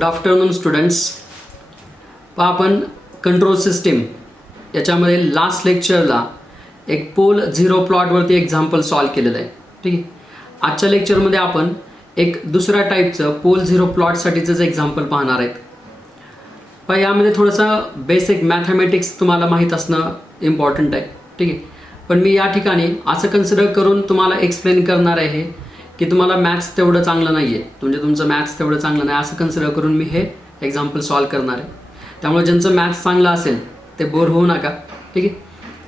Good afternoon students. आपण control system याच्यामध्ये last लेक्चरला एक पोल झिरो प्लॉटवरती एक्झाम्पल सॉल्व केलेलं आहे. ठीक आहे. आजच्या लेक्चरमध्ये आपण एक दुसऱ्या टाईपचं पोल झिरो प्लॉटसाठीचंच एक्झाम्पल पाहणार आहेत. पण यामध्ये थोडंसं बेसिक मॅथमॅटिक्स तुम्हाला माहीत असणं इम्पॉर्टंट आहे. ठीक आहे. पण मी या ठिकाणी असं कन्सिडर करून तुम्हाला एक्सप्लेन करणार आहे की तुम्हाला मॅथ्स तेवढं चांगलं नाही आहे, म्हणजे तुमचं मॅथ्स तेवढं चांगलं नाही असं कन्सिडर करून मी हे एक्झाम्पल सॉल्व करणार आहे. त्यामुळे ज्यांचं मॅथ्स चांगलं असेल ते बोर होऊ नका. ठीक आहे.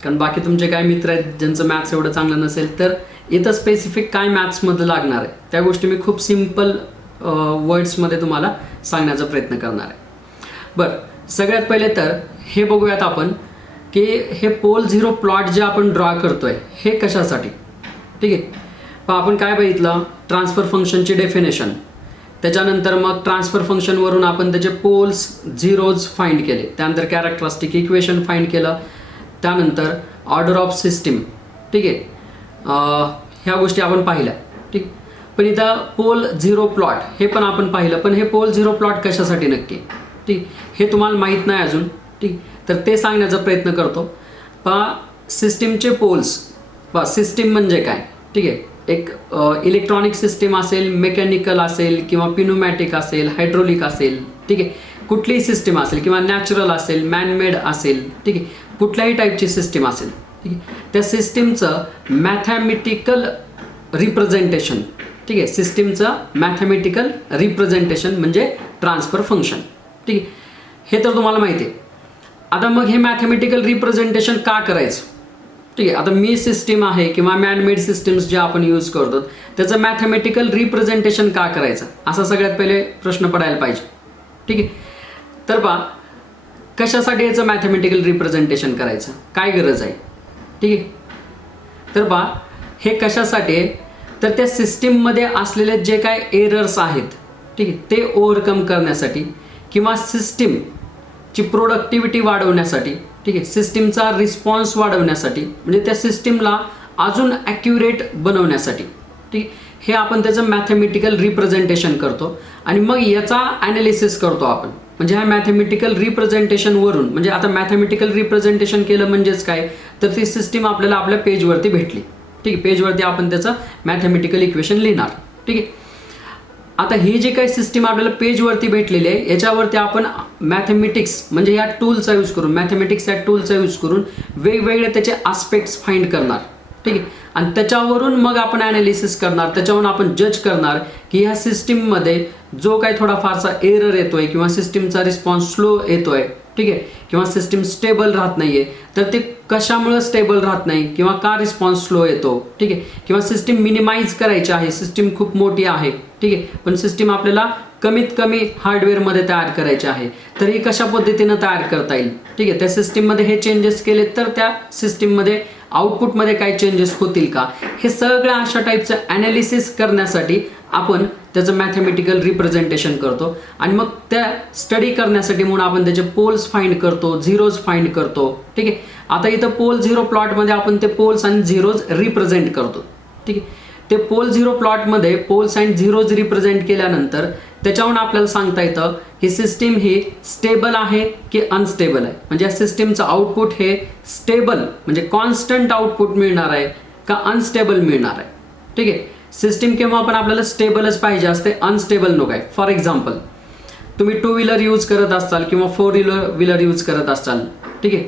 कारण बाकी तुमचे काय मित्र आहेत ज्यांचं मॅथ्स एवढं चांगलं नसेल, तर इथं स्पेसिफिक काय मॅथ्समध्ये लागणार आहे त्या गोष्टी मी खूप सिम्पल वर्ड्समध्ये तुम्हाला सांगण्याचा प्रयत्न करणार आहे. बरं, सगळ्यात पहिले तर हे बघूयात आपण की हे पोल झिरो प्लॉट जे आपण ड्रॉ करतोय हे कशासाठी. ठीक आहे. पण आपण काय बघितलं, ट्रान्सफर फंक्शनची डेफिनेशन, त्याच्यानंतर मग ट्रान्सफर फंक्शनवरून आपण त्याचे पोल्स झिरोज फाइंड केले, त्यानंतर कॅरेक्टरिस्टिक इक्वेशन फाइंड केलं, त्यानंतर ऑर्डर ऑफ सिस्टीम. ठीक आहे. ह्या गोष्टी आपण पाहिल्या. ठीक. पण इथं पोल झिरो प्लॉट हे पण आपण पाहिलं, पण हे पोल झिरो प्लॉट कशासाठी नक्की, ठीक, हे तुम्हाला माहीत नाही अजून. ठीक. तर ते सांगण्याचा प्रयत्न करतो. सिस्टीमचे पोल्स, सिस्टीम म्हणजे काय. ठीक आहे. एक इलेक्ट्रॉनिक सिस्टीम असेल, मेकॅनिकल असेल किंवा पिनोमॅटिक असेल, हायड्रोलिक असेल. ठीक आहे. कुठलीही सिस्टीम असेल किंवा नॅचरल असेल, मॅनमेड असेल. ठीक आहे. कुठल्याही टाईपची सिस्टीम असेल. ठीक आहे. त्या सिस्टीमचं मॅथमॅटिकल रिप्रेझेंटेशन. ठीक आहे. सिस्टीमचं मॅथमॅटिकल रिप्रेझेंटेशन म्हणजे ट्रान्सफर फंक्शन. ठीक आहे. हे तर तुम्हाला माहिती आहे. आता मग हे मॅथमॅटिकल रिप्रेझेंटेशन का करायचं. ठीक आहे. आता मी सिस्टीम आहे किंवा मॅनमेड सिस्टीम्स जे आपण यूज करतो त्याचं मॅथमॅटिकल रिप्रेझेंटेशन का करायचं, असा सगळ्यात पहिले प्रश्न पडायला पाहिजे. ठीक आहे. तर कशासाठी याचं मॅथमॅटिकल रिप्रेझेंटेशन करायचं, काय गरज आहे. ठीक आहे. तर हे कशासाठी आहे, तर त्या सिस्टीममध्ये असलेले जे काय एरर्स आहेत, ठीक आहे, ते ओव्हरकम करण्यासाठी किंवा सिस्टीमची प्रोडक्टिव्हिटी वाढवण्यासाठी. ठीक आहे. सिस्टीमचा रिस्पॉन्स वाढवण्यासाठी, म्हणजे त्या सिस्टीमला अजून ॲक्युरेट बनवण्यासाठी. ठीक. हे आपण त्याचं मॅथमॅटिकल रिप्रेझेंटेशन करतो आणि मग याचा ॲनालिसिस करतो आपण. म्हणजे ह्या मॅथमॅटिकल रिप्रेझेंटेशनवरून, म्हणजे आता मॅथमॅटिकल रिप्रेझेंटेशन केलं म्हणजेच काय, तर ती सिस्टीम आपल्याला आपल्या पेजवरती भेटली. ठीक आहे. पेजवरती आपण त्याचं मॅथमॅटिकल इक्वेशन लिहिणार. ठीक आहे. आता ही जी काही सिस्टीम आपल्याला पेजवरती भेटलेली आहे याच्यावरती आपण मॅथमॅटिक्स म्हणजे या टूलचा यूज करून, मॅथमॅटिक्स या टूलचा यूज करून वेगवेगळे त्याचे आस्पेक्ट्स फाइंड करणार. ठीक आहे. आणि त्याच्यावरून मग आपण ॲनालिसिस करणार, त्याच्यावरून आपण जज करणार की ह्या सिस्टीममध्ये जो काही थोडाफारसा एरर येतोय किंवा सिस्टीमचा रिस्पॉन्स स्लो येतोय, ठीक आहे, किंवा सिस्टीम स्टेबल राहत नाहीये, तर ते कशामुळे स्टेबल राहत नाही किंवा का रिस्पॉन्स स्लो येतो. ठीक आहे. किंवा सिस्टीम मिनिमाइज करायची आहे, सिस्टीम खूप मोठी आहे, ठीक आहे, पण सिस्टीम आपल्याला कमीत कमी हार्डवेअरमध्ये तयार करायची आहे, तर ही कशा पद्धतीनं तयार करता येईल. ठीक आहे. त्या सिस्टीममध्ये हे चेंजेस केले तर त्या सिस्टीममध्ये आउटपुटमध्ये काय चेंजेस होतील का, हे सगळ्या अशा टाईपचं ॲनालिसिस करण्यासाठी आपण त्याचं मॅथमॅटिकल रिप्रेझेंटेशन करतो. आणि मग त्या स्टडी करण्यासाठी म्हणून आपण त्याचे पोल्स फाइंड करतो, झिरोज फाइंड करतो. ठीक आहे. आता इथं पोल झिरो प्लॉटमध्ये आपण ते पोल्स आणि झिरोज रिप्रेझेंट करतो. ठीक आहे. ते पोल झिरो प्लॉटमध्ये पोल्स अँड झिरोज रिप्रेझेंट केल्यानंतर त्याच्यावरून आपल्याला सांगता येतं की सिस्टीम ही स्टेबल आहे की अनस्टेबल आहे. म्हणजे या सिस्टीमचं आउटपुट हे स्टेबल म्हणजे कॉन्स्टंट आउटपुट मिळणार आहे का अनस्टेबल मिळणार आहे. ठीक आहे. सिस्टीम केव्हा पण आपल्याला स्टेबलच पाहिजे असते, अनस्टेबल नको आहे. फॉर एक्झाम्पल, तुम्ही टू व्हीलर यूज करत असाल किंवा फोर व्हीलर यूज करत असाल. ठीक आहे.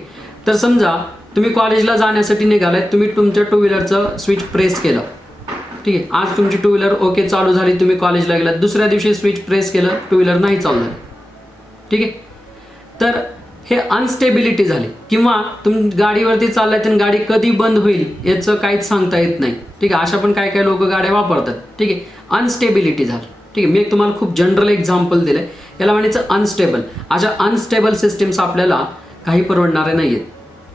तर समजा तुम्ही कॉलेजला जाण्यासाठी निघालात, तुम्ही तुमच्या टू व्हीलरचं स्विच प्रेस केलं. ठीक आहे. आज तुमची टू व्हीलर ओके चालू झाली, तुम्ही कॉलेजला गेलात. दुसऱ्या दिवशी स्विच प्रेस केलं, टू व्हीलर नाही चालू झाली. ठीक आहे. तर हे अनस्टेबिलिटी झाली. किंवा तुम्ही गाडीवरती चाललात आणि गाडी कधी बंद होईल याचं काहीच सांगता येत नाही. ठीक आहे. अशा पण काय काय लोक गाड्या वापरतात. ठीक आहे. अनस्टेबिलिटी झाली. ठीक आहे. मी एक तुम्हाला खूप जनरल एक्झाम्पल दिलं आहे, याला म्हणायचं अनस्टेबल. अशा अनस्टेबल सिस्टीम्स आपल्याला काही परवडणारे नाही आहेत.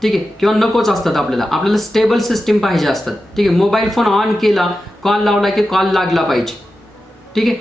ठीक आहे. किंवा नकोच असतात आपल्याला स्टेबल सिस्टीम पाहिजे असतात. ठीक आहे. मोबाईल फोन ऑन केला, कॉल लावला की कॉल लागला पाहिजे. ठीक आहे.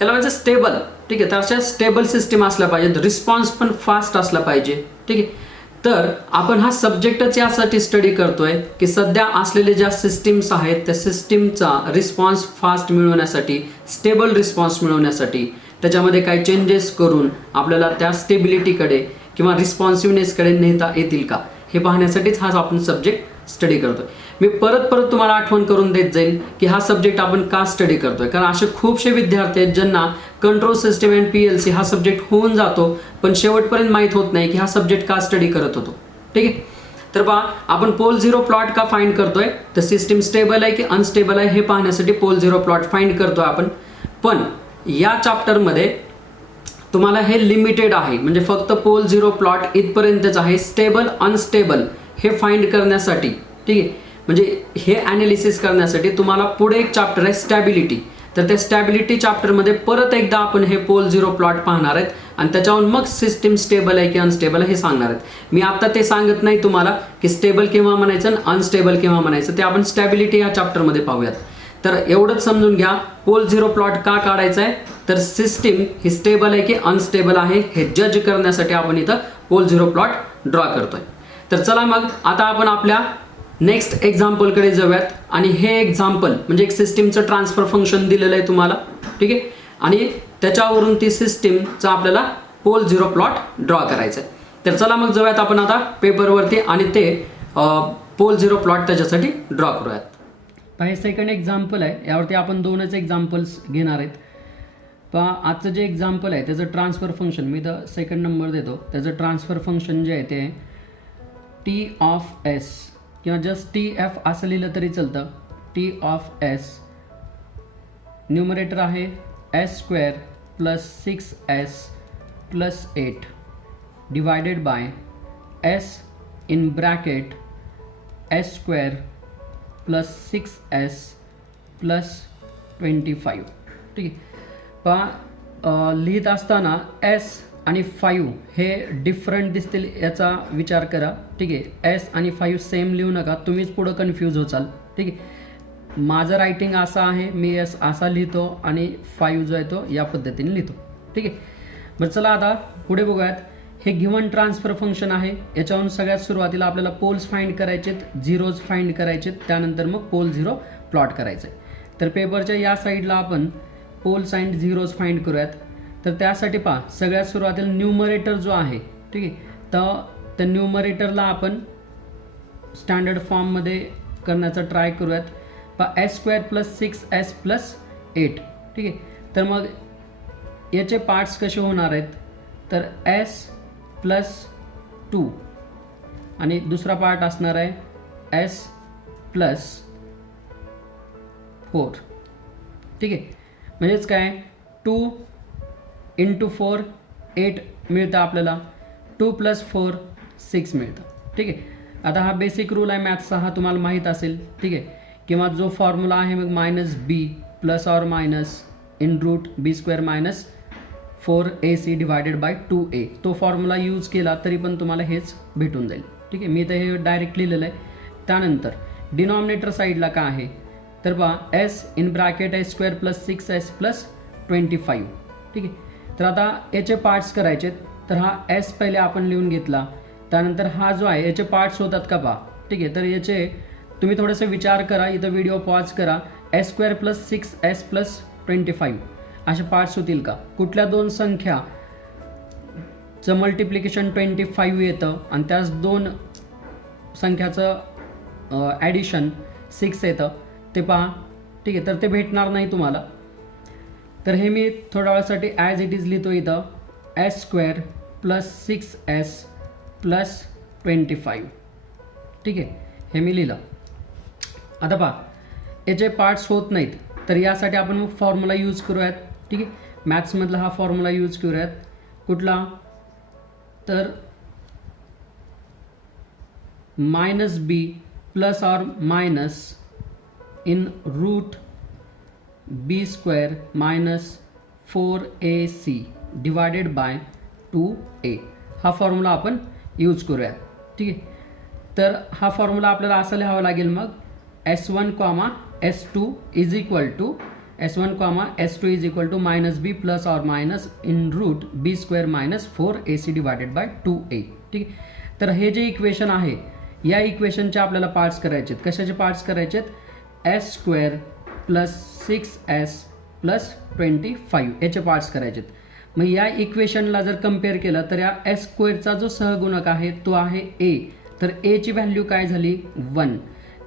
याला म्हणजे स्टेबल. ठीक आहे. तर अशा स्टेबल सिस्टीम असल्या पाहिजेत, रिस्पॉन्स पण फास्ट असला पाहिजे. ठीक आहे. तर आपण हा सब्जेक्टच यासाठी स्टडी करतोय की सध्या असलेले ज्या सिस्टीम्स आहेत त्या सिस्टीमचा रिस्पॉन्स फास्ट मिळवण्यासाठी, स्टेबल रिस्पॉन्स मिळवण्यासाठी त्याच्यामध्ये काही चेंजेस करून आपल्याला त्या स्टेबिलिटीकडे किंवा रिस्पॉन्सिव्हनेसकडे नेता येतील का, हे पाहण्यासाठीच हा आपण सब्जेक्ट स्टडी करतोय. मी परत तुम्हाला आठवण करून देत जाईल की हा सब्जेक्ट आपण का स्टडी करतोय. कारण असे खूपसे विद्यार्थी आहेत ज्यांना कंट्रोल सिस्टीम अँड PLC हा सब्जेक्ट होऊन जातो, पण शेवटपर्यंत माहीत होत नाही की हा सब्जेक्ट का स्टडी करत होतो. ठीक आहे. तर पहा, आपण पोल झिरो प्लॉट का फाइंड करतोय, तर सिस्टीम स्टेबल आहे की अनस्टेबल आहे हे पाहण्यासाठी पोल झिरो प्लॉट फाइंड करतोय आपण. पण या चॅप्टरमध्ये तुम्हाला हे लिमिटेड आहे, म्हणजे फक्त पोल झिरो प्लॉट इथपर्यंतच आहे. स्टेबल अनस्टेबल हे फाइंड करण्यासाठी, ठीक आहे, म्हणजे हे ॲनालिसिस करण्यासाठी तुम्हाला पुढे एक चॅप्टर आहे स्टॅबिलिटी. तर त्या स्टॅबिलिटी चॅप्टरमध्ये परत एकदा आपण हे पोल झिरो प्लॉट पाहणार आहेत आणि त्याच्यावरून मग सिस्टीम स्टेबल आहे की अनस्टेबल आहे हे सांगणार आहेत. मी आता ते सांगत नाही तुम्हाला की स्टेबल केव्हा म्हणायचं आणि अनस्टेबल केव्हा म्हणायचं, ते आपण स्टॅबिलिटी या चॅप्टरमध्ये पाहूयात. तर एवढंच समजून घ्या, पोल झिरो प्लॉट का काढायचा आहे, तर सिस्टीम ही स्टेबल आहे की अनस्टेबल आहे हे जज करण्यासाठी आपण इथं पोल झिरो प्लॉट ड्रॉ करतोय. तर चला मग आता आपण आपल्या नेक्स्ट एक्झाम्पलकडे जाऊयात. आणि हे एक्झाम्पल म्हणजे एक सिस्टीमचं ट्रान्सफर फंक्शन दिलेलं आहे तुम्हाला, ठीक आहे, आणि त्याच्यावरून ती सिस्टीमचा आपल्याला पोल झिरो प्लॉट ड्रॉ करायचा आहे. तर चला मग जाऊयात आपण आता पेपरवरती आणि ते पोल झिरो प्लॉट त्याच्यासाठी ड्रॉ करूयात. हे सेकंड एक्झाम्पल आहे, यावरती आपण दोनच एक्झाम्पल्स घेणार आहेत. पहा, आजचं जे एक्झाम्पल आहे त्याचं ट्रान्सफर फंक्शन, मी तर सेकंड नंबर देतो, त्याचं ट्रान्सफर फंक्शन जे आहे ते T(s) किंवा जस्ट TF असं लिहिलं तरी चालतं. T(s) न्यूमरेटर आहे s² + 6s + 8 divided by s in bracket s² + 6s + 25. ठीक आहे. पहा, लिहित असताना s आणि 5 हे डिफरंट दिसतील याचा विचार करा. ठीक आहे. s आणि 5 सेम लिहू नका, तुम्हीच पुढं कन्फ्यूज होचाल. ठीक आहे. माझं रायटिंग असं आहे, मी s असा लिहितो आणि 5 जो आहे तो या पद्धतीने लिहितो. ठीक आहे. बरं, चला आता पुढे बघूयात. हे गिव्हन ट्रान्सफर फंक्शन आहे, याच्यावरून सगळ्यात सुरुवातीला आपल्याला पोल्स फाइंड करायचेत, झिरोज फाइंड करायचेत, त्यानंतर मग पोल झिरो प्लॉट करायचं आहे. तर पेपरच्या या साईडला आपण पोल्स अँड झिरोज फाइंड करूयात. तर त्यासाठी पहा, सगळ्यात सुरुवातीला न्यूमरेटर जो आहे, ठीक आहे, तर त्या न्यूमरेटरला आपण स्टँडर्ड फॉर्ममध्ये करण्याचा ट्राय करूयात. पहा, s² + 6s + 8. ठीक आहे. तर मग याचे पार्ट्स कसे होणार आहेत, तर s + 2 आणि दुसरा पार्ट असणार आहे s + 4. ठीक आहे. म्हणजेच काय, 2 × 4 8 मिळतं आपल्याला, 2 + 4 6 मिळतं. ठीक आहे. आता हा बेसिक रूल आहे मॅथ्सचा, हा तुम्हाला माहीत असेल. ठीक आहे. किंवा जो फॉर्म्युला आहे मग -b ± (√b² - 4ac / 2a), तो फॉर्म्युला यूज केला तरी पण तुम्हाला हेच भेटून जाईल. ठीक आहे. मी तर हे डायरेक्ट लिहिलेलं आहे. त्यानंतर डिनॉमिनेटर साईडला काय आहे, तर पहा, s in bracket s² + 6s + 25. ठीक आहे. तर आता याचे पार्ट्स करायचे, तर हा s पहिले आपण लिहून घेतला, त्यानंतर हा जो आहे याचे पार्ट्स होतात का पहा. ठीक आहे. तर याचे तुम्ही थोडंसं विचार करा, इथं व्हिडिओ पॉज करा. s² + 6s + 25 असे पार्ट्स होतील का. कुठल्या दोन संख्याचं मल्टिप्लिकेशन 25 येतं आणि त्याच दोन संख्याचं ॲडिशन 6 येतं ते पहा. ठीक आहे. तर ते भेटणार नाही तुम्हाला. तर हे मी थोड्या वेळासाठी ॲज इट इज लिहितो इथं, s² + 6s + 25. ठीक आहे. हे मी लिहिलं. आता पहा, याचे पार्ट्स होत नाहीत, तर यासाठी आपण मग फॉर्म्युला यूज करूयात. ठीक आहे. मॅथ्समधला हा फॉर्म्युला यूज करूयात. कुठला, तर -b ± (√b² - 4ac / 2a) हा फॉर्म्युला आपण यूज करूयात. ठीक आहे. तर हा फॉर्म्युला आपल्याला असा लिहावा लागेल, मग s1, s2 = s1, s2 = -b ± (√b² - 4ac / 2a). ठीक आहे. तर हे जे इक्वेशन आहे, या इक्वेशनचे आपल्याला पार्ट्स करायचे आहेत. कशाचे पार्ट्स करायचे आहेत, s² + 6s प्लस 25 याचे पार्ट्स करायचे आहेत. मग या इक्वेशनला जर कम्पेअर केलं तर या एस स्क्वेअरचा जो सहगुणक आहे तो आहे ए. तर एची व्हॅल्यू काय झाली 1.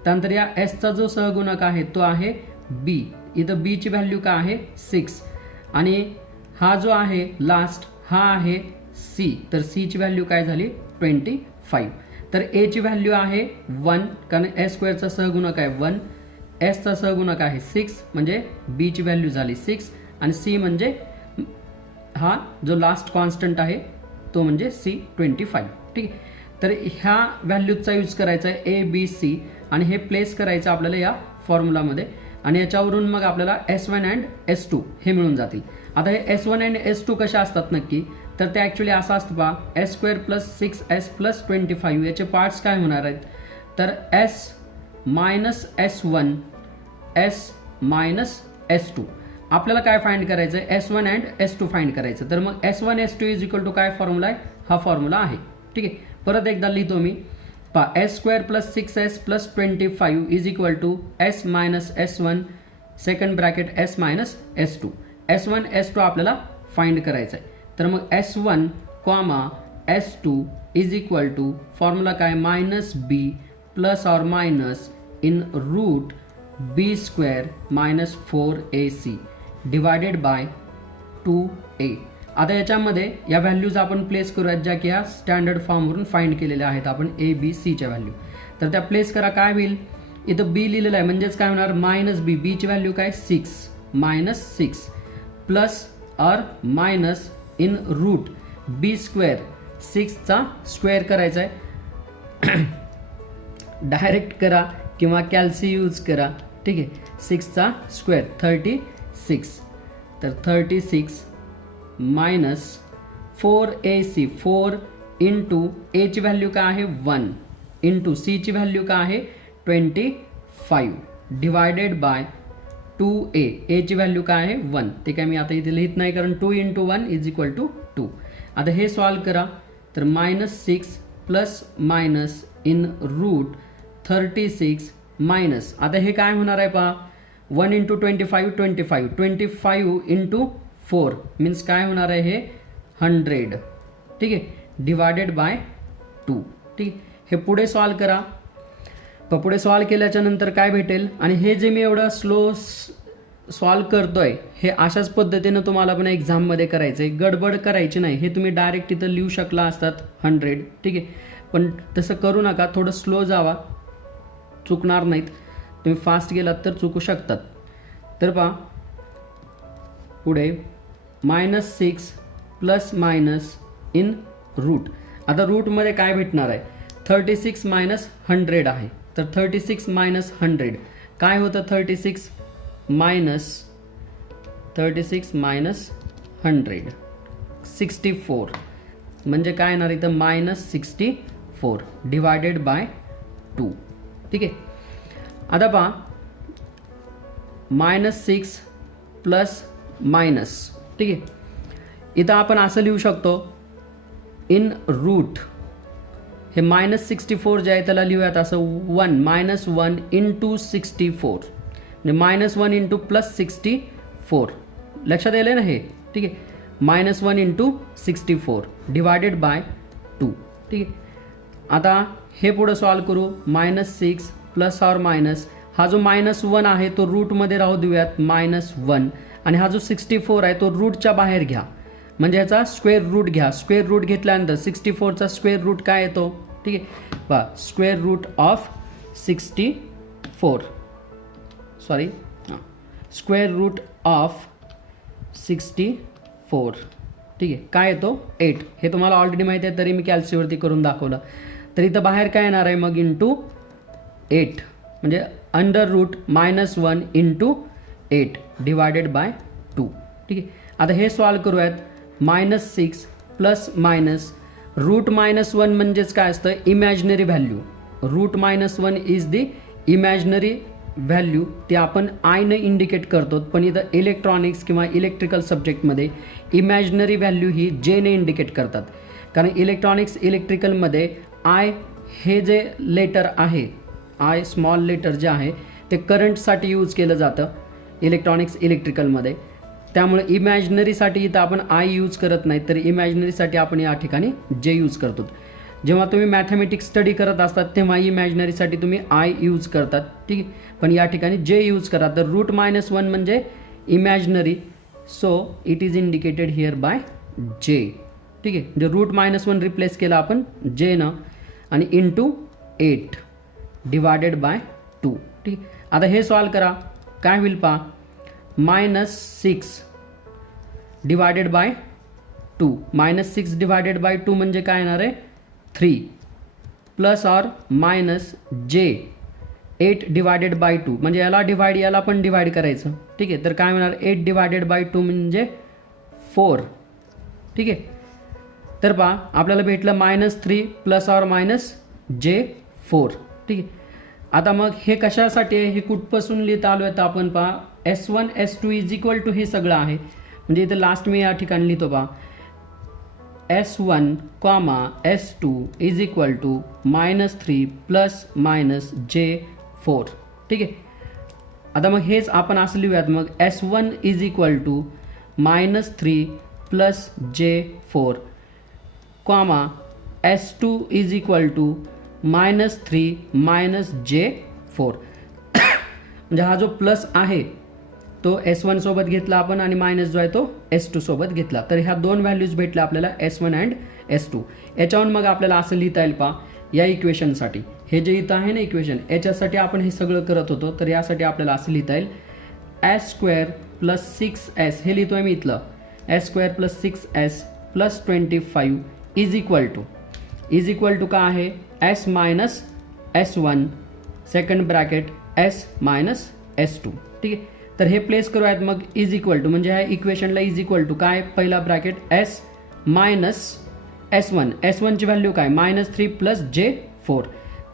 त्यानंतर या एसचा जो सहगुणक आहे तो आहे बी. इथं बीची व्हॅल्यू काय आहे 6. आणि हा जो आहे लास्ट हा आहे सी. तर सीची व्हॅल्यू काय झाली 25. तर एची व्हॅल्यू आहे 1 कारण एस स्क्वेअरचा सहगुणक आहे 1. एसचा सहगुणक आहे 6 म्हणजे बीची व्हॅल्यू झाली 6. आणि सी म्हणजे हा जो लास्ट कॉन्स्टंट आहे तो म्हणजे सी 25. ठीक आहे. तर ह्या व्हॅल्यूजचा यूज करायचा आहे ए बी सी आणि हे प्लेस करायचं आपल्याला या फॉर्म्युलामध्ये. आणि याच्यावरून मग आपल्याला S1 अँड S2 हे मिळून जातील. आता हे S1 अँड S2 कशा असतात नक्की, तर ते ॲक्च्युली असं असतं पहा S square plus 6s plus 25 याचे पार्ट्स काय होणार आहेत, तर S minus S1 S minus S2. आपल्याला काय फाइंड करायचं आहे S1 अँड S2 फाइंड करायचं. तर मग S1 S2 is equal to काय फॉर्म्युला आहे, हा फॉर्म्युला आहे. ठीक आहे. परत एकदा लिहितो मी पहा S square plus 6s plus 25 is equal to S minus S1 second bracket S minus S2. S1 S2 आपल्याला फाइंड करायचं आहे. तर मग S1 comma S2 is equal to formula काय minus b plus or minus in root b square minus 4ac divided by 2a. आता याच्यामध्ये या values आपण प्लेस करूयात ज्या की ह्या स्टँडर्ड फॉर्मवरून फाइंड केलेल्या आहेत आपण ए बी सीच्या व्हॅल्यू. तर त्या प्लेस करा. काय होईल इथं बी लिहिलेलं आहे म्हणजेच काय होणार मायनस बी. बीची व्हॅल्यू काय 6 minus 6 plus or minus in root b square 6चा स्क्वेअर करायचा आहे. डायरेक्ट करा किंवा कॅल्सी यूज करा. ठीक आहे. 6चा स्क्वेअर 36. तर 36 मायनस 4ac 4 इंटू एची व्हॅल्यू काय आहे 1 इंटू सीची व्हॅल्यू काय आहे 25 डिवायडेड बाय 2a. एची व्हॅल्यू काय आहे 1. ते काय मी आता इथे लिहित नाही कारण 2 इंटू 1 इज इक्वल टू 2. आता हे सॉल्व करा. तर minus 6 plus minus in root 36 minus आता हे काय होणार आहे पहा 1 इंटू 25 इंटू 4 मीन्स काय होणार आहे हे 100. ठीक आहे. Divided by 2. ठीक आहे. हे पुढे सॉल्व करा. पुढे सॉल्व केल्याच्या नंतर काय भेटेल आणि हे जे मी एवढं स्लो सॉल्व करतोय हे अशाच पद्धतीनं तुम्हाला पण एक्झाममध्ये करायचं आहे. गडबड करायची नाही. हे तुम्ही डायरेक्ट इथं लिहू शकला असतात 100. ठीक आहे. पण तसं करू नका. थोडं स्लो जावा. चुकणार नाहीत. तुम्ही फास्ट गेलात तर चुकू शकतात. तर पहा पुढे minus 6 plus minus in root. आता रूटमध्ये काय भेटणार आहे 36 मायनस 100 आहे. तर 36 मायनस 100 काय होतं 36 मायनस 100 64 म्हणजे काय येणार इथं मायनस 64 डिवायडेड बाय 2. ठीक आहे. आता पहा मायनस 6 प्लस मायनस. ठीक आहे. इथं आपण असं लिहू शकतो इन रूट हे मायनस 64 जे आहे त्याला लिहूयात असं 1 मायनस 1 इंटू 64 म्हणजे मायनस 1 इंटू प्लस 64 लक्षात येईल ना हे. ठीक आहे. Minus 1 into 64 divided by 2. ठीक आहे. आता हे पुढं सॉल्व करू. मायनस 6 प्लस ऑर मायनस हा जो मायनस 1 आहे तो रूटमध्ये राहू देऊयात मायनस 1 आणि हा जो 64 आहे तो रूटच्या बाहेर घ्या म्हणजे ह्याचा स्क्वेअर रूट घ्या. स्क्वेअर रूट घेतल्यानंतर 64चा स्क्वेअर रूट काय येतो. ठीक आहे. पहा square root of 64 sorry square root of 64. ठीक आहे. काय येतो 8. हे तुम्हाला ऑलरेडी माहिती आहे तरी मी कॅल्सीवरती करून दाखवलं. तर इथं बाहेर काय येणार आहे मग इंटू 8 म्हणजे under root minus 1 into 8 divided by 2. ठीक आहे. आता हे सॉल्व करूयात. Minus 6 plus minus root minus 1 म्हणजेच काय असतं imaginary value. Root minus 1 is the imaginary value. ते आपण आयनं इंडिकेट करतो पण इथं इलेक्ट्रॉनिक्स किंवा इलेक्ट्रिकल सब्जेक्टमध्ये इमॅजिनरी व्हॅल्यू ही जेने इंडिकेट करतात. कारण इलेक्ट्रॉनिक्स इलेक्ट्रिकलमध्ये आय हे जे लेटर आहे आय स्मॉल लेटर जे आहे ते करंटसाठी यूज केलं जातं. इलेक्ट्रॉनिक्स इलेक्ट्रिकलमध्ये. त्यामुळे इमॅजिनरीसाठी इथं आपण आय यूज करत नाही, तर इमॅजिनरीसाठी आपण या ठिकाणी जे यूज करतो. जेव्हा तुम्ही मॅथमॅटिक्स स्टडी करत असतात तेव्हा इमॅजिनरीसाठी तुम्ही आय यूज करतात, ठीक आहे. पण या ठिकाणी जे यूज करा. तर √-1 म्हणजे imaginary, so it is indicated here by J, ठीक आहे. म्हणजे √-1 रिप्लेस केला आपण जे न आणि इंटू 8 डिवायडेड बाय 2, ठीक आहे. आता हे सॉल्व करा, काय होईल पहा. -6 डिवायडेड बाय 2, -6 डिवायडेड बाय 2 म्हणजे काय येणार आहे 3 प्लस ऑर मायनस जे 8 डिवायडेड बाय 2 म्हणजे याला डिवाइड याला पण डिवाइड करायचं, ठीक आहे. तर काय होणार 8 डिवायडेड बाय 2 म्हणजे 4, ठीक आहे. तर पहा आपल्याला भेटलं -3 प्लस ऑर मायनस जे 4, ठीक आहे. आता मग हे कशासाठी आहे, हे कुठपासून लिहित आलो आहे तर आपण पहा S1 S2 is equal to हे सगळं आहे. म्हणजे इथं लास्ट मी या ठिकाणी लिहितो पहा S1, S2 is equal to -3 plus minus J4, ठीक आहे. आता मग हेच आपण असं लिहूयात मग S1 is equal to -3 plus J4, S2 is equal to -3 minus J4. म्हणजे हा जो प्लस आहे तो S1 सोबत घेतला आपण आणि मायनस जो आहे तो S2 सोबत घेतला. तर ह्या दोन व्हॅल्यूज भेटल्या आपल्याला S1 अँड S2. याच्यावरून मग आपल्याला असं लिहिता येईल पहा या इक्वेशनसाठी, हे जे इथं आहे ना इक्वेशन, याच्यासाठी आपण हे सगळं करत होतो. तर यासाठी आपल्याला असं लिहिता येईल S² प्लस 6S, हे लिहितो आहे मी इथलं S² plus 6S plus 25 is equal to काय आहे S minus S1 second bracket S minus S2, ठीक आहे. तर हे प्लेस करूयात मग इज इक्वल टू म्हणजे ह्या इक्वेशनला इज इक्वल टू काय पहिला ब्रॅकेट S मायनस S1 ची व्हॅल्यू काय -3 प्लस J4.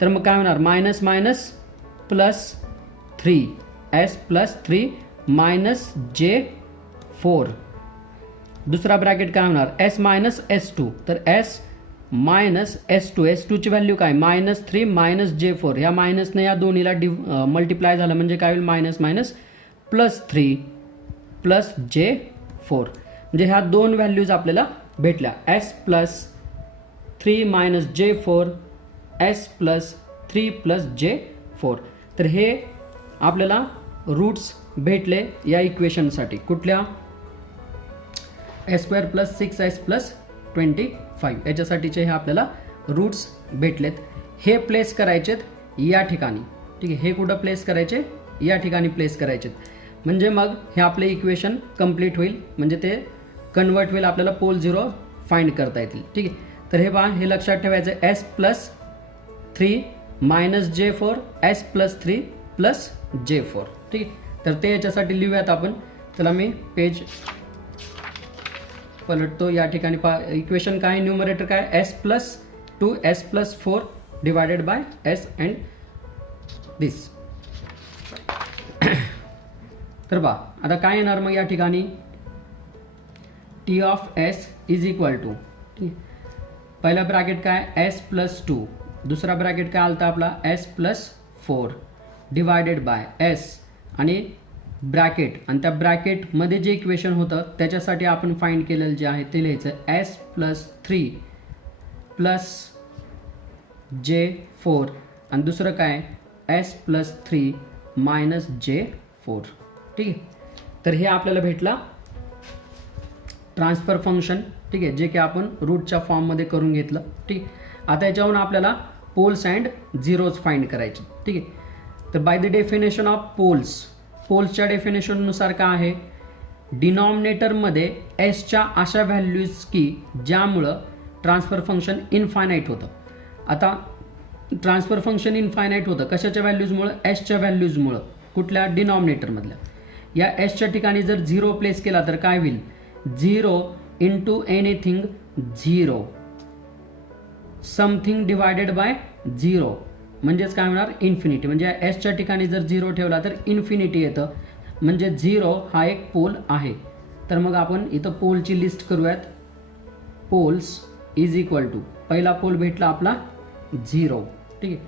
तर मग काय होणार minus minus plus 3 S plus 3 minus J4. दुसरा ब्रॅकेट काय होणार S मायनस S2, तर S मायनस S2 ची व्हॅल्यू काय -3 मायनस J4. ह्या मायनसने या दोन्हीला मल्टिप्लाय झालं म्हणजे काय होईल minus minus plus 3 plus J4. म्हणजे ह्या दोन व्हॅल्यूज आपल्याला भेटल्या S plus 3 minus J4, S plus 3 plus J4. तर हे आपल्याला रूट्स भेटले या इक्वेशनसाठी. कुठल्या S² प्लस 6S प्लस 25 याच्यासाठीचे हे आपल्याला रूट्स भेटलेत. हे प्लेस करायचेत या ठिकाणी, ठीक आहे. हे कुठं प्लेस करायचे या ठिकाणी प्लेस करायचेत. म्हणजे मग हे आपले इक्वेशन कंप्लीट होईल, म्हणजे ते कन्वर्ट होईल, आपल्याला पोल 0 फाइंड करता येतील, ठीक आहे. तर हे पहा हे लक्षात ठेवायचं S plus 3 minus J4 S plus 3 plus J4, ठीक आहे. तर ते याच्यासाठी लिहूयात आपण. चला मी पेज पलटतो. या ठिकाणी पहा इक्वेशन काय न्यूमरेटर काय S plus 2 S plus 4 divided by S and this. तर पहा आता काय येणार मग या ठिकाणी T of S is equal to, पहिला ब्रॅकेट काय S प्लस 2, दुसरा ब्रॅकेट काय आलता आपला S plus 4 divided by S आणि ब्रॅकेट, आणि त्या ब्रॅकेटमध्ये जे इक्वेशन होतं त्याच्यासाठी आपण फाइंड केलेलं जे आहे ते लिहायचं S प्लस 3 प्लस J4 आणि दुसरं काय S प्लस 3 मायनस J4, ठीक आहे. तर हे आपल्याला भेटला ट्रान्सफर फंक्शन, ठीक आहे, जे की आपण रूटच्या फॉर्ममध्ये करून घेतलं, ठीक आहे. आता याच्यावरून आपल्याला पोल्स अँड झिरोज फाइंड करायचे, ठीक आहे. तर बाय द डेफिनेशन ऑफ पोल्सच्या डेफिनेशननुसार काय आहे, डिनॉमिनेटरमध्ये एसच्या अशा व्हॅल्यूज की ज्यामुळं ट्रान्सफर फंक्शन इनफायनाईट होतं. आता ट्रान्सफर फंक्शन इनफायनाईट होतं कशाच्या व्हॅल्यूजमुळं, एसच्या व्हॅल्यूजमुळं. कुठल्या डिनॉमिनेटरमधल्या. या एसच्या ठिकाणी जर 0 प्लेस केला तर काय होईल 0 into anything 0 something divided by 0 म्हणजेच काय होणार इन्फिनिटी. म्हणजे एसच्या ठिकाणी जर 0 ठेवला तर इन्फिनिटी येतं, म्हणजे 0 हा एक पोल आहे. तर मग आपण इथं पोलची लिस्ट करूयात. पोल्स इज इक्वल टू पहिला पोल भेटला आपला 0, ठीक आहे,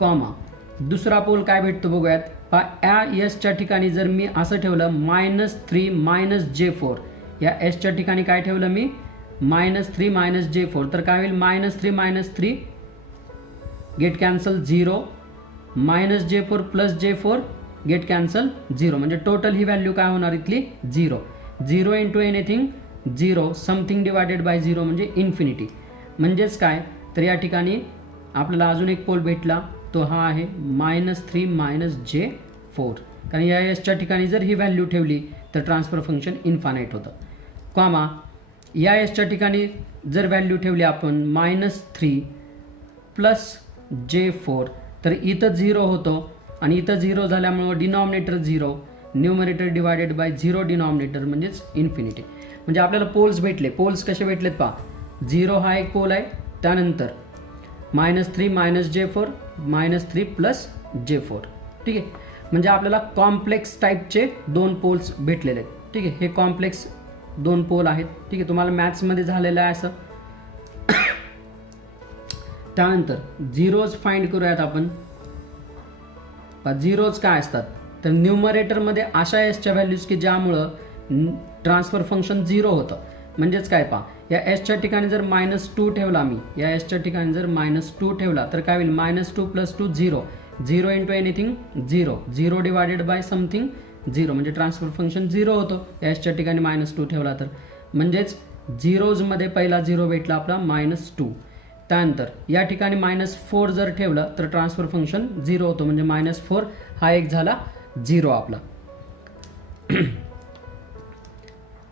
कॉमा दुसरा पोल काय भेटतो बघूयात. पहा या एसच्या ठिकाणी जर मी असं ठेवलं -3 -J4, या एसच्या ठिकाणी काय ठेवलं मी -3 -J4, तर काय होईल -3 -3 get cancel 0, -J4 + J4 get cancel 0, म्हणजे टोटल ही व्हॅल्यू काय होणार इथली 0. 0 × एनिथिंग 0, समथिंग डिवायडेड बाय 0 म्हणजे इन्फिनिटी. म्हणजेच काय, तर या ठिकाणी आपल्याला अजून एक पोल भेटला, तो हा आहे -3 -J4, कारण या एसच्या ठिकाणी जर ही व्हॅल्यू ठेवली तर ट्रान्सफर फंक्शन इन्फानाईट होतं. कॉमा या एसच्या ठिकाणी जर व्हॅल्यू ठेवली आपण -3 + J4, तर इथं 0 होतं आणि इथं 0 झाल्यामुळं denominator 0, numerator divided by 0 denominator म्हणजेच इन्फिनिटी. म्हणजे आपल्याला पोल्स भेटले. पोल्स कसे भेटलेत पहा. 0 हा एक पोल आहे, त्यानंतर -3 -J4, -3 + J4. ठीक आहे, म्हणजे आपल्याला कॉम्प्लेक्स टाईपचे 2 पोल्स भेटलेले आहेत. ठीक आहे, हे कॉम्प्लेक्स 2 पोल आहेत. ठीक आहे, तुम्हाला मॅथ्समध्ये झालेलं आहे असं. त्यानंतर झिरोज फाइंड करूयात आपण. झिरोज काय असतात, तर न्यूमरेटरमध्ये अशा एसच्या व्हॅल्यूज की ज्यामुळं ट्रान्सफर फंक्शन 0 होतं. म्हणजेच काय पहा, या एसच्या ठिकाणी जर -2 ठेवला मी, या एसच्या ठिकाणी जर -2 ठेवला तर काय होईल -2 + 2 0, 0 × एनिथिंग 0, 0 डिवायडेड बाय समथिंग 0, म्हणजे ट्रान्सफर फंक्शन 0 होतं या एसच्या ठिकाणी -2 ठेवला तर. म्हणजेच झिरोजमध्ये पहिला 0 भेटला आपला -2. त्यानंतर या ठिकाणी -4 जर ठेवलं तर ट्रान्सफर फंक्शन 0 होतं, म्हणजे -4 हा एक झाला 0 आपला.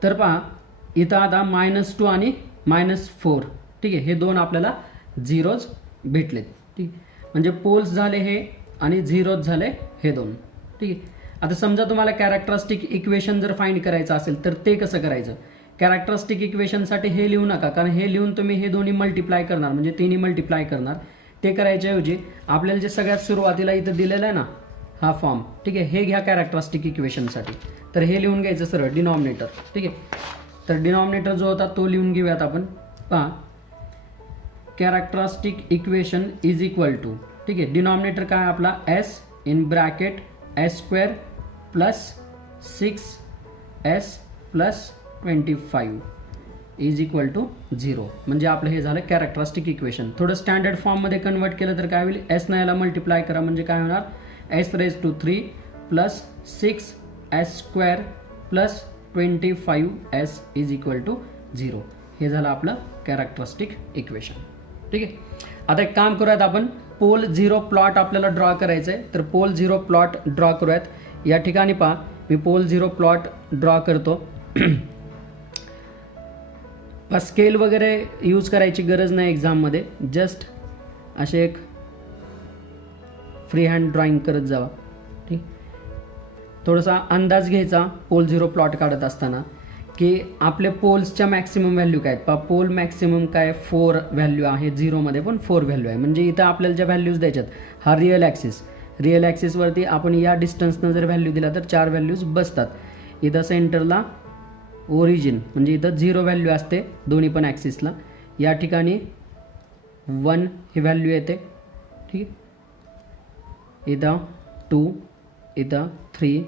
तर पहा इथं आता -2 आणि -4, ठीक आहे, हे 2 आपल्याला झिरोज भेटलेत. ठीक, म्हणजे पोल्स झाले हे आणि झिरोज झाले हे 2. ठीक आहे, आता समजा तुम्हाला कॅरेक्टरिस्टिक इक्वेशन जर फाइंड करायचं असेल तर ते कसं करायचं. कॅरेक्टरिस्टिक इक्वेशनसाठी हे लिहू नका, कारण हे लिहून तुम्ही हे दोन्ही मल्टिप्लाय करणार, म्हणजे तिन्ही मल्टिप्लाय करणार. ते करायच्याऐवजी आपल्याला जे सगळ्यात सुरुवातीला इथं दिलेलं आहे ना हा फॉर्म, ठीक आहे, हे घ्या कॅरेक्टरिस्टिक इक्वेशनसाठी. तर हे लिहून घ्यायचं सरळ डिनॉमिनेटर. ठीक आहे, तर डिनॉमिनेटर जो होता तो लिहून घेऊयात आपण. पहा characteristic equation is equal to, ठीक आहे, डिनॉमिनेटर काय आपला s in bracket s² + 6s + 25 is equal to 0, म्हणजे आपलं हे झालं कॅरेक्टरिस्टिक इक्वेशन. थोडं स्टँडर्ड फॉर्ममध्ये कन्वर्ट केलं तर काय होईल, s ना याला मल्टिप्लाय करा म्हणजे काय होणार, s³ + 6s² + 25s is equal to 0. हे झालं आपलं कॅरेक्टरिस्टिक इक्वेशन. ठीक आहे, आता एक काम करूयात आपण, पोल 0 प्लॉट आपल्याला ड्रॉ करायचं आहे. तर पोल 0 प्लॉट ड्रॉ करूयात. या ठिकाणी पहा मी पोल 0 प्लॉट ड्रॉ करतो. स्केल वगैरे यूज करायची गरज नाही एक्झाममध्ये, जस्ट असे एक फ्री हँड ड्रॉइंग करत जावा. ठीक, थोडासा अंदाज घ्यायचा पोल 0 प्लॉट काढत असताना की आपले पोल्सच्या मॅक्सिमम व्हॅल्यू काय आहेत. पोल मॅक्सिमम काय 4 व्हॅल्यू आहे, 0मध्ये पण 4 व्हॅल्यू आहे. म्हणजे इथं आपल्याला ज्या व्हॅल्यूज द्यायच्यात, हा रिअल ॲक्सिसवरती आपण या डिस्टन्सनं जर व्हॅल्यू दिला तर 4 व्हॅल्यूज बसतात. इथं सेंटरला ओरिजिन म्हणजे इथं 0 व्हॅल्यू असते दोन्ही पण ॲक्सिसला. या ठिकाणी 1 ही व्हॅल्यू येते. ठीक आहे, इथं 2, इथं 3,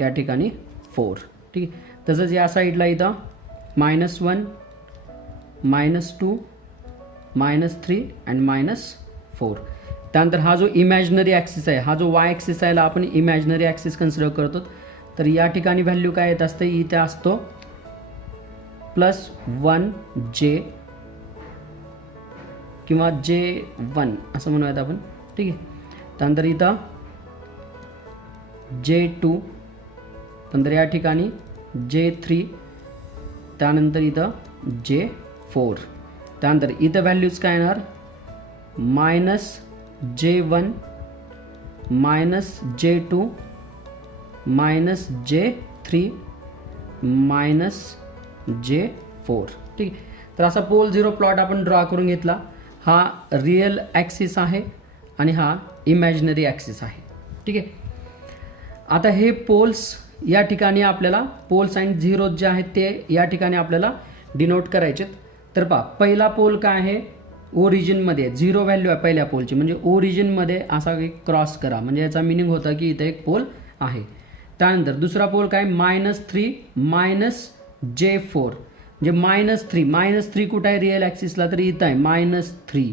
या ठिकाणी 4. ठीक आहे, तसंच या साईडला इथं -1, -2, -3 आणि -4. त्यानंतर हा जो इमॅजिनरी ॲक्सिस आहे, हा जो वाय ॲक्सिस आहे, आपण इमॅजिनरी ॲक्सिस कन्सिडर करतो. तर या ठिकाणी व्हॅल्यू काय येत असते, इथे असतो +1j किंवा J1 असं म्हणूयात आपण. ठीक आहे, त्यानंतर इथं J2, त्यानंतर या ठिकाणी J3, त्यानंतर इथं J4. त्यानंतर इथं व्हॅल्यूज काय येणार, -J1, -J2, -J3, -J4. ठीक आहे, तर असा पोल 0 प्लॉट आपण ड्रॉ करून घेतला. हा रिअल ॲक्सिस आहे आणि हा इमॅजिनरी ॲक्सिस आहे. ठीक आहे, आता हे पोल्स या ठिकाणी आपल्याला पोल्स अँड झिरोज जे आहेत ते या ठिकाणी आपल्याला डिनोट करायचे. तर पहा पहिला पोल काय आहे, ओरिजिनमध्ये 0 व्हॅल्यू आहे पहिल्या पोलची, म्हणजे ओरिजिनमध्ये असा एक क्रॉस करा, म्हणजे याचा मिनिंग होता की इथे एक पोल आहे. त्यानंतर दुसरा पोल काय, -3 -J4, म्हणजे -3 कुठं आहे रिअल ॲक्सिसला, तर इथं आहे -3.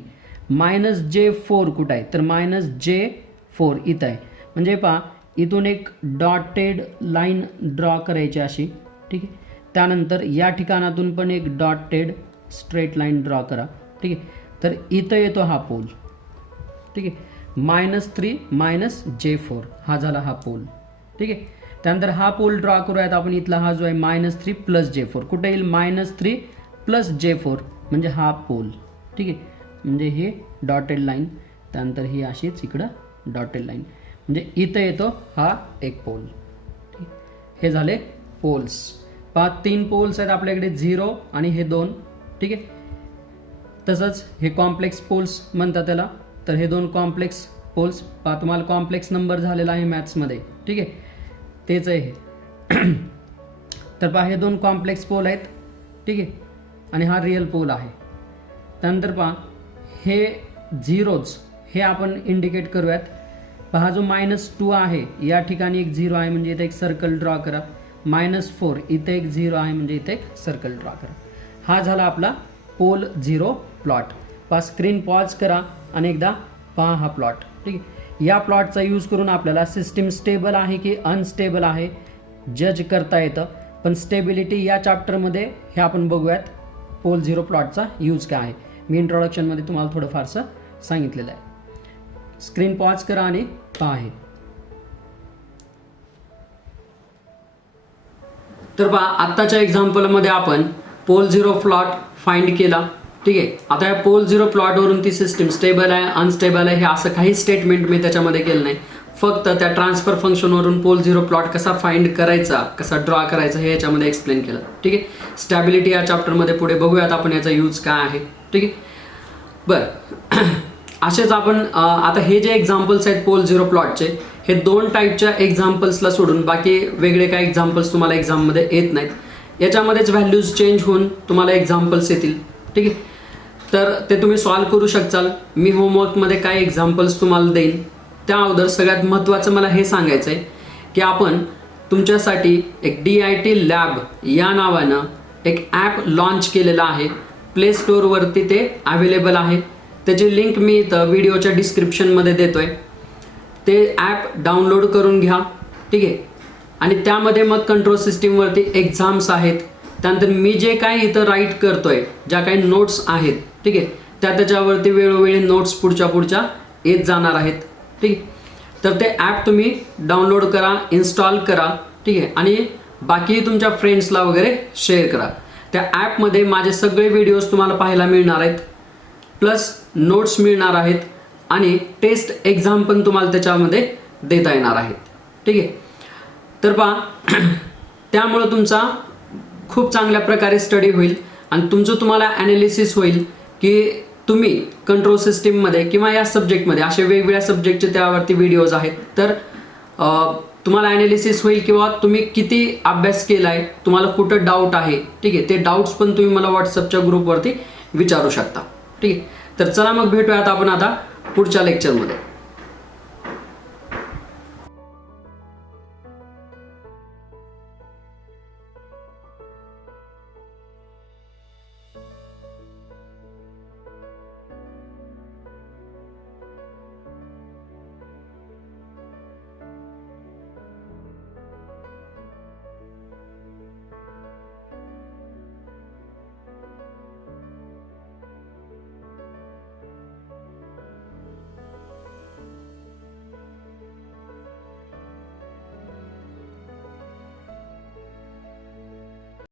-J4 कुठं आहे, तर -J4 इथं आहे. म्हणजे पहा इथून एक डॉटेड लाईन ड्रॉ करायची अशी, ठीक आहे. त्यानंतर या ठिकाणातून पण एक डॉटेड स्ट्रेट लाईन ड्रॉ करा, ठीक आहे. तर इथं येतो हा पोल, ठीक आहे. -3 -J4 हा झाला हा पोल, ठीक आहे. त्यानंतर हा पोल ड्रॉ करूयात आपण. इथला हा जो आहे -3 + J4 कुठे येईल, -3 + J4 म्हणजे हा पोल, ठीक आहे. म्हणजे हे डॉटेड लाईन, त्यानंतर ही अशीच इकडं डॉटेड लाईन, म्हणजे इथं येतो हा एक पोल, ठीक. हे झाले पोल्स. पहा 3 पोल्स आहेत आपल्याकडे, 0 आणि हे 2, ठीक आहे. तसंच हे कॉम्प्लेक्स पोल्स म्हणतात त्याला. तर हे 2 कॉम्प्लेक्स पोल्स, पहा तुम्हाला कॉम्प्लेक्स नंबर झालेला आहे मॅथ्समध्ये, ठीक आहे. तेच आहे हे. तर पहा हे 2 कॉम्प्लेक्स पोल आहेत, ठीक आहे, आणि हा रिअल पोल आहे. त्यानंतर पहा हे झिरोज हे आपण इंडिकेट करूयात. पहा जो -2 आहे या ठिकाणी एक 0 आहे, म्हणजे इथे एक सर्कल ड्रॉ करा. -4 इथे एक 0 आहे, म्हणजे इथे एक सर्कल ड्रॉ करा. हा झाला आपला पोल 0 प्लॉट. पहा स्क्रीन पॉज करा आणि एकदा पहा हा प्लॉट, ठीक आहे. या प्लॉटचा यूज करून आपल्याला सिस्टीम स्टेबल आहे की अनस्टेबल आहे जज करता येतं. पण स्टेबिलिटी या चॅप्टरमध्ये हे आपण बघूयात पोल 0 प्लॉटचा यूज काय आहे. मी इंट्रोडक्शनमध्ये तुम्हाला थोडं फारसं सांगितलेलं आहे. स्क्रीन पॉज करा आणि पहा हे. तर पहा आत्ताच्या एक्झाम्पलमध्ये आपण पोल 0 प्लॉट फाइंड केला, ठीक आहे. आता या पोल 0 प्लॉटवरून ती सिस्टीम स्टेबल आहे अनस्टेबल आहे हे असं काही स्टेटमेंट मी त्याच्यामध्ये केलं नाही. फक्त त्या ट्रान्सफर फंक्शनवरून पोल 0 प्लॉट कसा फाइंड करायचा, कसा ड्रॉ करायचा हे याच्यामध्ये एक्सप्लेन केलं, ठीक आहे. स्टॅबिलिटी या चॅप्टरमध्ये पुढे बघूयात आपण याचा यूज काय आहे, ठीक आहे. बरं असेच आपण आता हे जे एक्झाम्पल्स आहेत पोल 0 प्लॉटचे, हे 2 टाईपच्या एक्झाम्पल्सला सोडून बाकी वेगळे काही एक्झाम्पल्स तुम्हाला एक्झाममध्ये येत नाहीत. याच्यामध्येच व्हॅल्यूज चेंज होऊन तुम्हाला एक्झाम्पल्स येतील, ठीक आहे. तर ते तुम्ही सॉल्व करू शकाल. मी होमवर्कमध्ये काय एक्झाम्पल्स तुम्हाला देईन. त्या अगोदर सगळ्यात महत्त्वाचं मला हे सांगायचं आहे की आपण तुमच्यासाठी एक DIT लॅब या नावानं एक ॲप लॉन्च केलेलं आहे. प्ले स्टोअरवरती ते अवेलेबल आहे. त्याची लिंक मी इथं व्हिडिओच्या डिस्क्रिप्शनमध्ये देतो आहे. ते ॲप डाउनलोड करून घ्या, ठीक आहे. आणि त्यामध्ये मग कंट्रोल सिस्टीमवरती एक्झाम्स आहेत. त्यानंतर मी जे काय इथं राईट करतो आहे, ज्या काही नोट्स आहेत, ठीक आहे, त्याच्यावरती वेळोवेळी नोट्स पुढच्या येत जाणार आहेत, ठीक आहे. तर ते ॲप तुम्ही डाउनलोड करा, इन्स्टॉल करा, ठीक आहे. आणि बाकी तुमच्या फ्रेंड्सला वगैरे शेअर करा. त्या ॲपमध्ये माझे सगळे व्हिडिओज तुम्हाला पाहायला मिळणार आहेत, प्लस नोट्स मिळणार आहेत आणि टेस्ट एक्झाम पण तुम्हाला त्याच्यामध्ये देता येणार आहेत, ठीक आहे. तर पहा त्यामुळं तुमचा खूप चांगल्या प्रकारे स्टडी होईल आणि तुम्हाला ॲनालिसिस होईल की तुम्ही कंट्रोल सिस्टीममध्ये किंवा या सब्जेक्टमध्ये असे वेगवेगळ्या सब्जेक्टचे त्यावरती व्हिडिओज आहेत. तर तुम्हाला ॲनालिसिस होईल किंवा तुम्ही किती अभ्यास केला आहे, तुम्हाला कुठं डाऊट आहे, ठीक आहे. ते डाऊट्स पण तुम्ही मला व्हॉट्सअपच्या ग्रुपवरती विचारू शकता, ठीक आहे. तर चला मग भेटूयात आपण आता पुढच्या लेक्चरमध्ये.